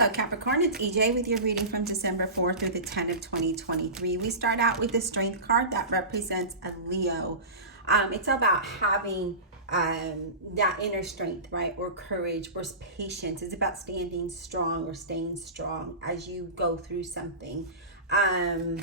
Hello Capricorn, it's EJ with your reading from December 4th through the 10th of 2023. We start out with the Strength card that represents a Leo. It's about having that inner strength, right? Or courage or patience. It's about standing strong or staying strong as you go through something. I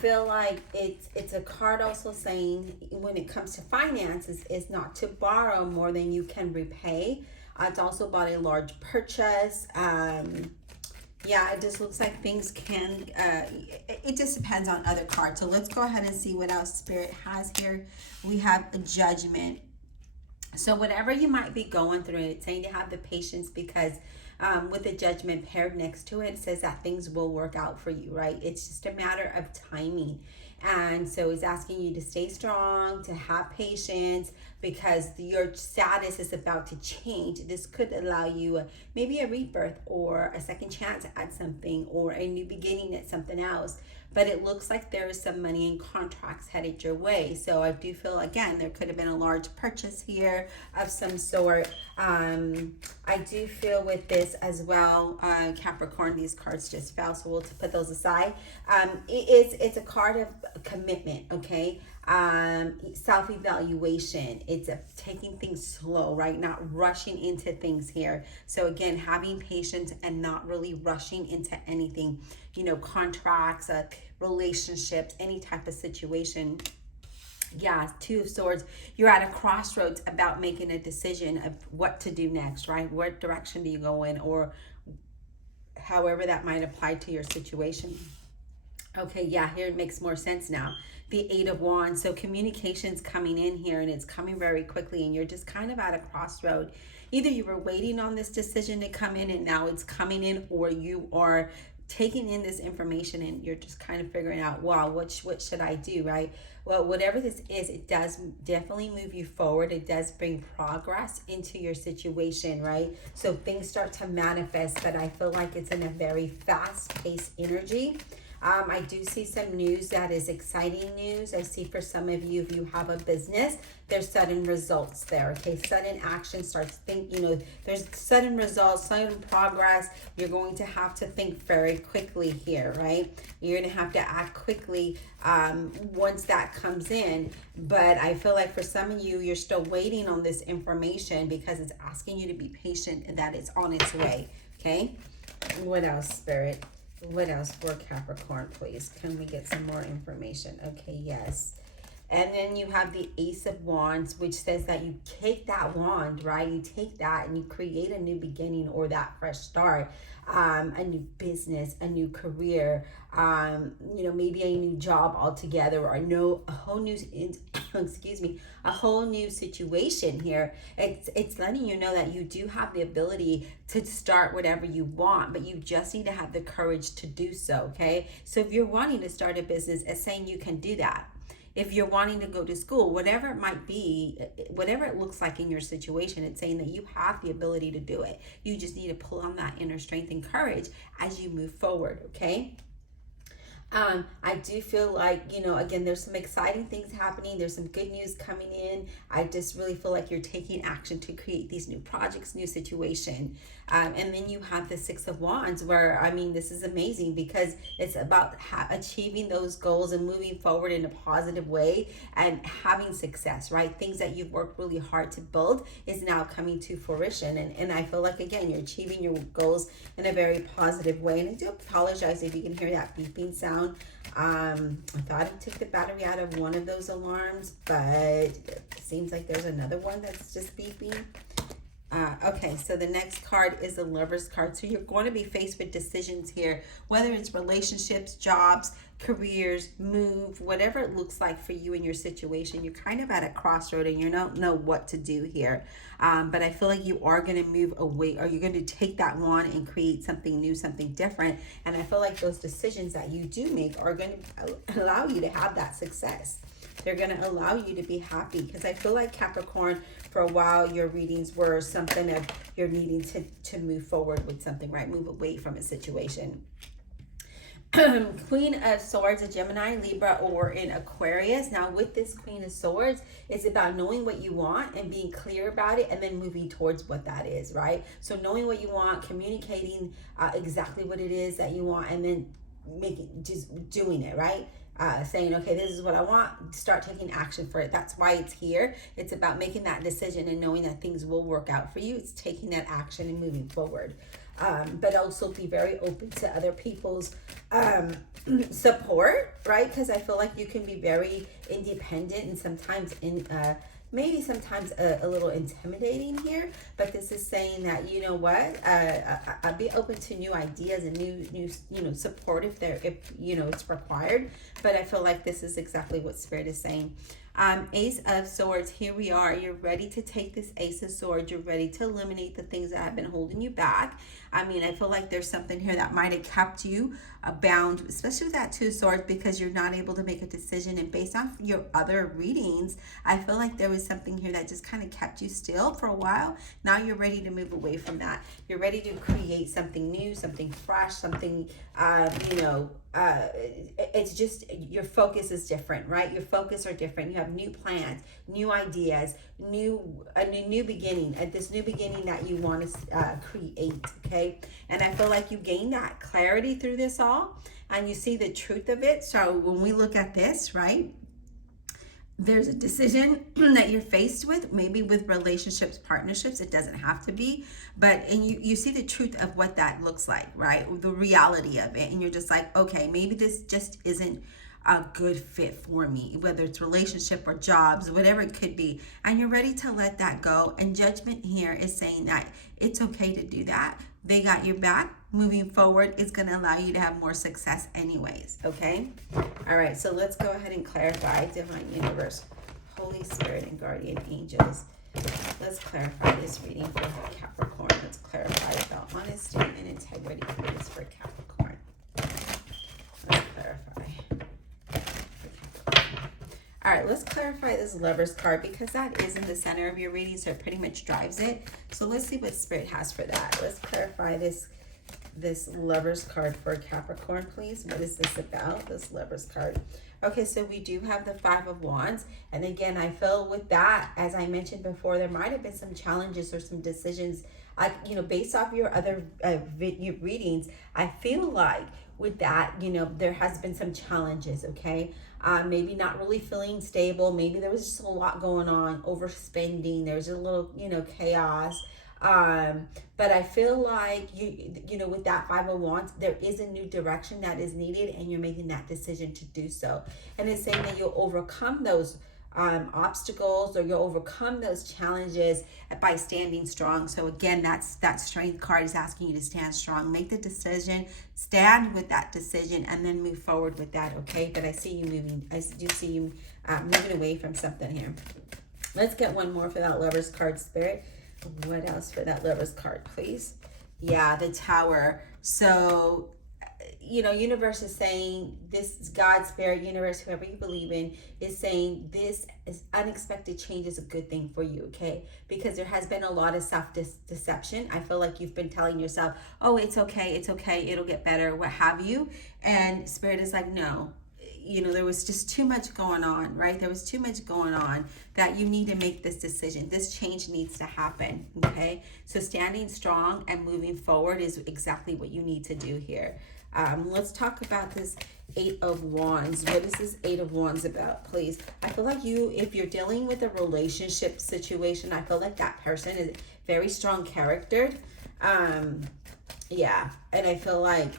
feel like it's a card also saying when it comes to finances is not to borrow more than you can repay. It's also about a large purchase. Yeah, it just looks like things can, it just depends on other cards. So let's go ahead and see what else Spirit has here. We have a Judgment. So whatever you might be going through, it's saying to have the patience because with the Judgment paired next to it, it says that things will work out for you, right? It's just a matter of timing. And so it's asking you to stay strong, to have patience, because your status is about to change. This could allow you maybe a rebirth or a second chance at something or a new beginning at something else. But it looks like there is some money and contracts headed your way. So I do feel, again, there could have been a large purchase here of some sort. I do feel with this as well, Capricorn, these cards just fell, so we'll put those aside. It's a card of commitment, okay? Self-evaluation. It's taking things slow, right? Not rushing into things here. So again, having patience and not really rushing into anything, you know, contracts, relationships, any type of situation. Yeah, Two of Swords. You're at a crossroads about making a decision of what to do next, right? What direction do you go in, or however that might apply to your situation. Okay, yeah, here it makes more sense now. The Eight of Wands. So communication's coming in here and it's coming very quickly and you're just kind of at a crossroad. Either you were waiting on this decision to come in and now it's coming in, or you are taking in this information and you're just kind of figuring out, wow, what should I do, right? Well, whatever this is, it does definitely move you forward. It does bring progress into your situation, right? So things start to manifest, but I feel like it's in a very fast-paced energy. I do see some news that is exciting news. I see for some of you, if you have a business, there's sudden results there, okay? Sudden action starts there's sudden results, sudden progress. You're going to have to think very quickly here, right? You're going to have to act quickly once that comes in. But I feel like for some of you, you're still waiting on this information because it's asking you to be patient and that it's on its way, okay? What else, Spirit? What else for Capricorn, please? Can we get some more information? Okay, yes. And then you have the Ace of Wands, which says that you take that wand, right? You take that and you create a new beginning or that fresh start, a new business, a new career, maybe a new job altogether, or a whole new, a whole new situation here. It's letting you know that you do have the ability to start whatever you want, but you just need to have the courage to do so, okay? So if you're wanting to start a business, it's saying you can do that. If you're wanting to go to school, whatever it might be, whatever it looks like in your situation, it's saying that you have the ability to do it. You just need to pull on that inner strength and courage as you move forward, okay? I do feel like, again, there's some exciting things happening. There's some good news coming in. I just really feel like you're taking action to create these new projects, new situation. And then you have the Six of Wands where, this is amazing because it's about achieving those goals and moving forward in a positive way and having success, right? Things that you've worked really hard to build is now coming to fruition. And I feel like, again, you're achieving your goals in a very positive way. And I do apologize if you can hear that beeping sound. I thought I took the battery out of one of those alarms, but it seems like there's another one that's just beeping. Okay, so the next card is the Lover's card. So you're going to be faced with decisions here, whether it's relationships, jobs, careers, move, whatever it looks like for you in your situation. You're kind of at a crossroad and you don't know what to do here. But I feel like you are going to move away, or you're going to take that wand and create something new, something different. And I feel like those decisions that you do make are going to allow you to have that success. They're going to allow you to be happy, because I feel like Capricorn, for a while, your readings were something of you're needing to move forward with something, right? Move away from a situation. Queen of Swords, a Gemini, Libra, or in Aquarius. Now with this Queen of Swords, it's about knowing what you want and being clear about it, and then moving towards what that is, right? So knowing what you want, communicating exactly what it is that you want, and then just doing it, right? Saying, okay, this is what I want, start taking action for it. That's why it's here. It's about making that decision and knowing that things will work out for you. It's taking that action and moving forward. But also be very open to other people's support, right? Because I feel like you can be very independent and sometimes maybe sometimes a little intimidating here, but this is saying that, you know what, I'd be open to new ideas and new support if it's required. But I feel like this is exactly what Spirit is saying. Ace of Swords, here we are. You're ready to take this Ace of Swords. You're ready to eliminate the things that have been holding you back. I mean, I feel like there's something here that might have kept you bound, especially with that Two of Swords, because you're not able to make a decision. And based off your other readings, I feel like there was something here that just kind of kept you still for a while. Now you're ready to move away from that. You're ready to create something new, something fresh, something, it's just your focus is different, right? Your focus are different. You have new plans, new ideas, a new beginning, this new beginning that you want to create, okay? And I feel like you gain that clarity through this all, and you see the truth of it. So when we look at this, right, there's a decision that you're faced with, maybe with relationships, partnerships. It doesn't have to be, and you see the truth of what that looks like, right? The reality of it. And you're just like, okay, maybe this just isn't a good fit for me, whether it's relationship or jobs, whatever it could be. And you're ready to let that go. And Judgment here is saying that it's okay to do that. They got your back. Moving forward, it's going to allow you to have more success anyways, okay? All right, so let's go ahead and clarify. Divine Universe, Holy Spirit, and Guardian Angels. Let's clarify this reading for Capricorn. Let's clarify about honesty and integrity for this for Capricorn. Let's clarify. All right, let's clarify this Lover's card, because that is in the center of your reading, so it pretty much drives it. So let's see what Spirit has for that. Let's clarify this Lover's card for Capricorn, please. What is this about, this Lover's card? Okay, so we do have the Five of Wands. And again, I feel with that, as I mentioned before, there might have been some challenges or some decisions, based off your other readings. I feel like with that, there has been some challenges, okay? Maybe not really feeling stable. Maybe there was just a lot going on, overspending. There was a little, chaos. But I feel like with that Five of Wands, there is a new direction that is needed, and you're making that decision to do so. And it's saying that you'll overcome those obstacles, or you'll overcome those challenges by standing strong. So again, that Strength card is asking you to stand strong, make the decision, stand with that decision, and then move forward with that, okay? But I see you moving. I do see you moving away from something here. Let's get one more for that Lover's card, Spirit. What else for that Lover's card, please? Yeah, the Tower. So, universe is saying, this God, Spirit, universe, whoever you believe in, is saying this is unexpected change is a good thing for you, okay? Because there has been a lot of self-deception. I feel like you've been telling yourself, oh, it's okay, it'll get better, what have you. And Spirit is like, no. There was just too much going on, right? There was too much going on that you need to make this decision. This change needs to happen, okay? So standing strong and moving forward is exactly what you need to do here. Let's talk about this Eight of Wands. What is this Eight of Wands about, please? I feel like if you're dealing with a relationship situation, I feel like that person is very strong charactered. Yeah, and I feel like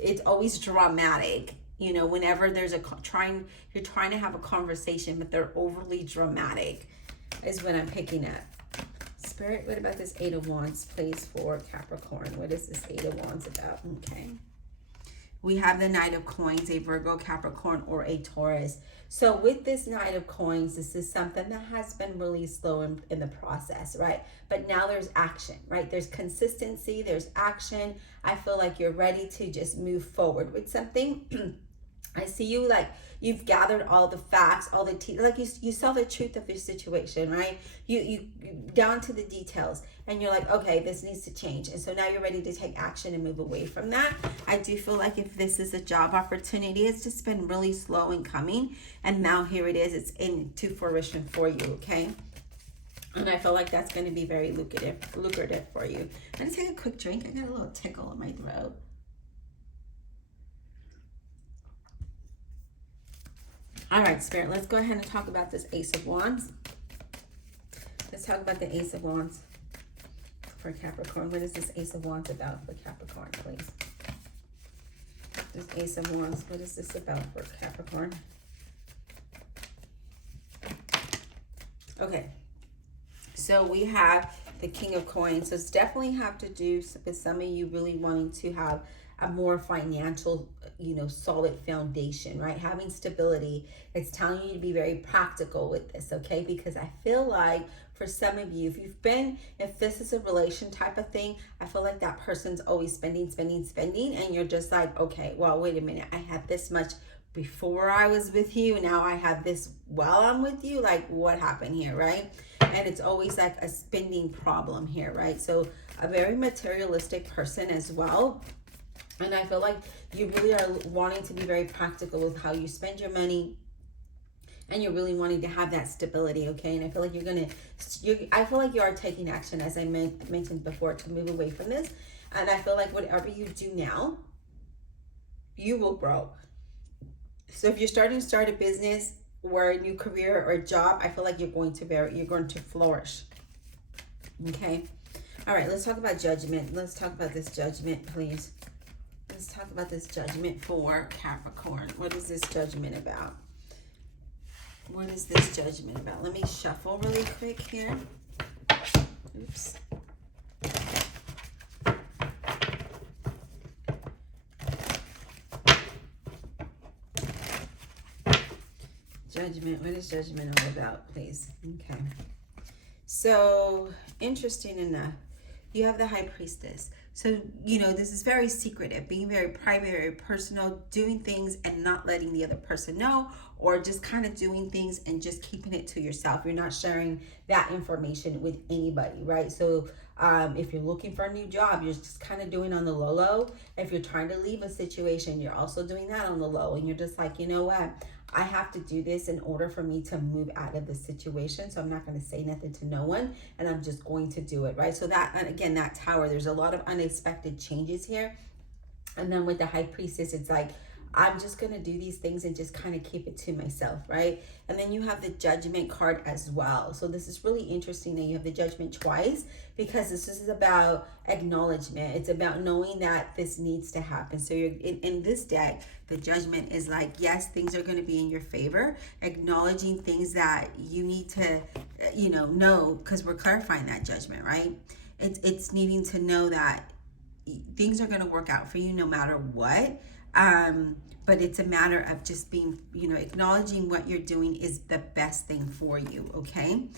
it's always dramatic. Whenever there's you're trying to have a conversation, but they're overly dramatic, is what I'm picking up. Spirit, what about this Eight of Wands, please, for Capricorn? What is this Eight of Wands about? Okay. We have the Knight of Coins, a Virgo, Capricorn, or a Taurus. So with this Knight of Coins, this is something that has been really slow in the process, right? But now there's action, right? There's consistency, there's action. I feel like you're ready to just move forward with something. I see you like you've gathered all the facts, all the like you saw the truth of your situation, right? You down to the details, and you're like, okay, this needs to change, and so now you're ready to take action and move away from that. I do feel like if this is a job opportunity, it's just been really slow in coming, and now here it is. It's into fruition for you, okay? And I feel like that's going to be very lucrative for you. I'm gonna take a quick drink. I got a little tickle in my throat. All right, Spirit, let's go ahead and talk about this Ace of Wands. Let's talk about the Ace of Wands for Capricorn. What is this Ace of Wands about for Capricorn, please? This Ace of Wands, what is this about for Capricorn? Okay, so we have the King of Coins. So it's definitely have to do with some of you really wanting to have a more financial, solid foundation, right? Having stability. It's telling you to be very practical with this, okay? Because I feel like for some of you, if this is a relation type of thing, I feel like that person's always spending, and you're just like, okay, well, wait a minute. I had this much before I was with you. Now I have this while I'm with you. Like, what happened here, right? And it's always like a spending problem here, right? So a very materialistic person as well. And I feel like you really are wanting to be very practical with how you spend your money, and you're really wanting to have that stability, okay? And I feel like I feel like you are taking action, as I mentioned before, to move away from this. And I feel like whatever you do now, you will grow. So if you're starting to start a business or a new career or a job, I feel like you're going to flourish, okay? All right, let's talk about judgment. Let's talk about this judgment, please. Let's talk about this judgment for Capricorn. What is this judgment about? What is this judgment about? Let me shuffle really quick here. Oops. Judgment. What is judgment all about, please? Okay. So, interesting enough, you have the High Priestess. So, this is very secretive, being very private, very personal, doing things and not letting the other person know, or just kind of doing things and just keeping it to yourself. You're not sharing that information with anybody, right? So, if you're looking for a new job, you're just kind of doing on the low. If you're trying to leave a situation, you're also doing that on the low. And you're just like, you know what? I have to do this in order for me to move out of the situation. So I'm not going to say nothing to no one, and I'm just going to do it, right? So that, and again, that Tower, there's a lot of unexpected changes here. And then with the High Priestess, it's like, I'm just going to do these things and just kind of keep it to myself, right? And then you have the Judgment card as well. So this is really interesting that you have the Judgment twice, because this is about acknowledgement. It's about knowing that this needs to happen. So you're in this deck, the Judgment is like, yes, things are going to be in your favor, acknowledging things that you need to, know, because we're clarifying that Judgment, right? It's needing to know that things are going to work out for you no matter what. But it's a matter of just being, acknowledging what you're doing is the best thing for you, okay?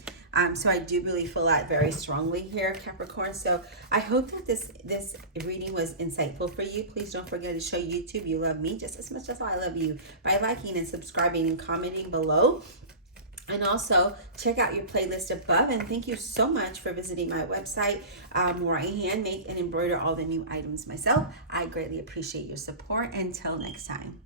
So I do really feel that very strongly here, Capricorn. So I hope that this reading was insightful for you. Please don't forget to show YouTube you love me just as much as I love you by liking and subscribing and commenting below. And also check out your playlist above. And thank you so much for visiting my website, where I hand make and embroider all the new items myself. I greatly appreciate your support. Until next time.